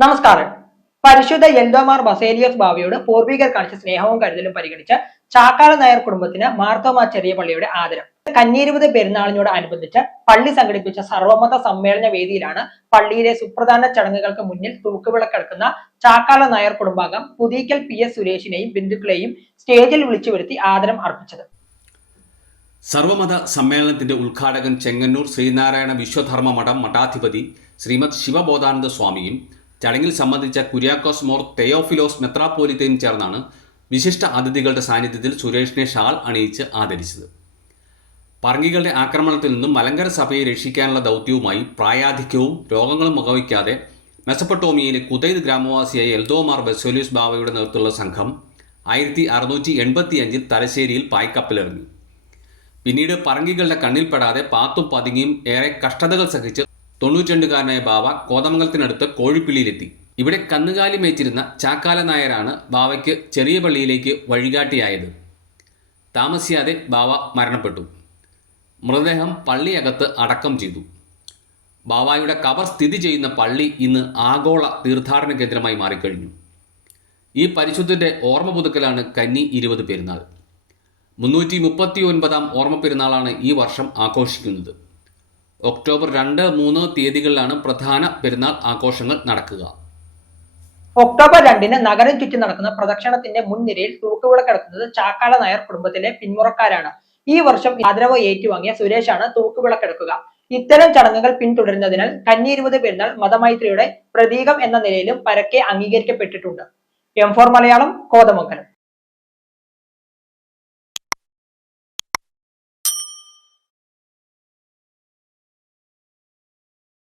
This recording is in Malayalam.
നമസ്കാരം. പരിശുദ്ധ എൽദോമാർ ബസേലിയോസ് ബാവയോട് പൂർവികർ കാണിച്ച സ്നേഹവും കരുതലും പരിഗണിച്ച് ചാക്കാല നായർ കുടുംബത്തിന് മാർത്തോമാ ചെറിയ പള്ളിയുടെ ആദരം. കന്നിയിരുപത് പെരുന്നാളിനോട് അനുബന്ധിച്ച് പള്ളി സംഘടിപ്പിച്ച സർവമത സമ്മേളന വേദിയിലാണ് പള്ളിയിലെ സുപ്രധാന ചടങ്ങുകൾക്ക് മുന്നിൽ തൂക്കുവിളക്കെടുക്കുന്ന ചാക്കാല നായർ കുടുംബാംഗം പുതിക്കൽ PS സുരേഷിനെയും ബന്ധുക്കളെയും സ്റ്റേജിൽ വിളിച്ചു വരുത്തി ആദരം അർപ്പിച്ചത്. സർവമത സമ്മേളനത്തിന്റെ ഉദ്ഘാടകൻ ചെങ്ങന്നൂർ ശ്രീനാരായണ വിശ്വധർമ്മ മഠം മഠാധിപതി ശ്രീമദ് ശിവബോധാനന്ദ സ്വാമിയും ചടങ്ങിൽ സംബന്ധിച്ച കുര്യാക്കോസ് മോർ തെയോഫിലോസ് മെത്രാപ്പോലിത്തയും ചേർന്നാണ് വിശിഷ്ട അതിഥികളുടെ സാന്നിധ്യത്തിൽ സുരേഷിനെ ഷാൾ അണിയിച്ച് ആദരിച്ചത്. പറങ്കികളുടെ ആക്രമണത്തിൽ നിന്നും മലങ്കര സഭയെ രക്ഷിക്കാനുള്ള ദൗത്യവുമായി പ്രായാധിക്യവും രോഗങ്ങളും വകവയ്ക്കാതെ മെസപ്പൊട്ടോമിയയിലെ കുതൈദ് ഗ്രാമവാസിയായ എൽദോമാർ ബസേലിയോസ് ബാവയുടെ നേതൃത്വമുള്ള സംഘം 1685 തലശ്ശേരിയിൽ പായ്ക്കപ്പലിറങ്ങി. പിന്നീട് പറങ്കികളുടെ കണ്ണിൽപ്പെടാതെ പാത്തും പതുങ്ങിയും ഏറെ കഷ്ടതകൾ സഹിച്ച് 92കാരനായ ബാവ കോതമംഗലത്തിനടുത്ത് കോഴിപ്പിള്ളിയിലെത്തി. ഇവിടെ കന്നുകാലി മേച്ചിരുന്ന ചാക്കാല നായരാണ് ബാവയ്ക്ക് ചെറിയ പള്ളിയിലേക്ക് വഴികാട്ടിയായത്. താമസിയാതെ ബാവ മരണപ്പെട്ടു. മൃതദേഹം പള്ളിയകത്ത് അടക്കം ചെയ്തു. ബാവായുടെ കബർ സ്ഥിതി ചെയ്യുന്ന പള്ളി ഇന്ന് ആഗോള തീർത്ഥാടന കേന്ദ്രമായി മാറിക്കഴിഞ്ഞു. ഈ പരിശുദ്ധന്റെ ഓർമ്മ പുതുക്കലാണ് കന്നി 20 പെരുന്നാൾ. 339-ാം ഓർമ്മ പെരുന്നാളാണ് ഈ വർഷം ആഘോഷിക്കുന്നത്. ഒക്ടോബർ 2, 3 തീയതികളിലാണ് പ്രധാന പെരുന്നാൾ ആഘോഷങ്ങൾ നടക്കുക. ഒക്ടോബർ 2-ന് നഗരം ചുറ്റി നടക്കുന്ന പ്രദക്ഷിണത്തിന്റെ മുൻനിരയിൽ തൂക്കുവിളക്കെടുക്കുന്നത് ചാക്കാല നായർ കുടുംബത്തിലെ പിന്മുറക്കാരാണ്. ഈ വർഷം ആദരവ് ഏറ്റുവാങ്ങിയ സുരേഷാണ് തൂക്കുവിളക്കെടുക്കുക. ഇത്തരം ചടങ്ങുകൾ പിന്തുടരുന്നതിനാൽ കന്നി 20 പെരുന്നാൾ മതമൈത്രിയുടെ പ്രതീകം എന്ന നിലയിലും പരക്കെ അംഗീകരിക്കപ്പെട്ടിട്ടുണ്ട്. M4 മലയാളം, കോതമംഗലം.